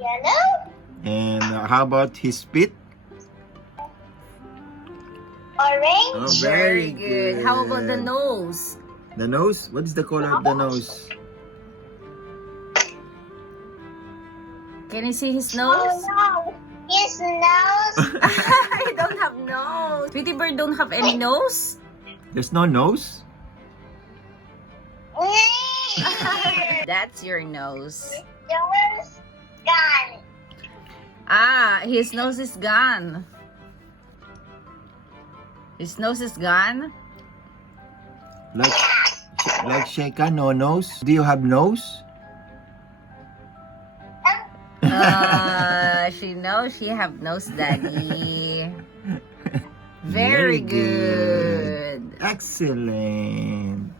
Yellow. And how about his spit? Orange. Oh, Very good. How about the nose? The nose? What is the color of the nose? Can you see his Oh nose? no. His nose. I don't have nose. Tweety Bird don't have any nose? There's no nose? That's your nose. Nose gone. Ah, his nose is gone. His nose is gone? Like Sheka, no nose? Do you have nose? She knows she have nose, Daddy. Very good. Excellent.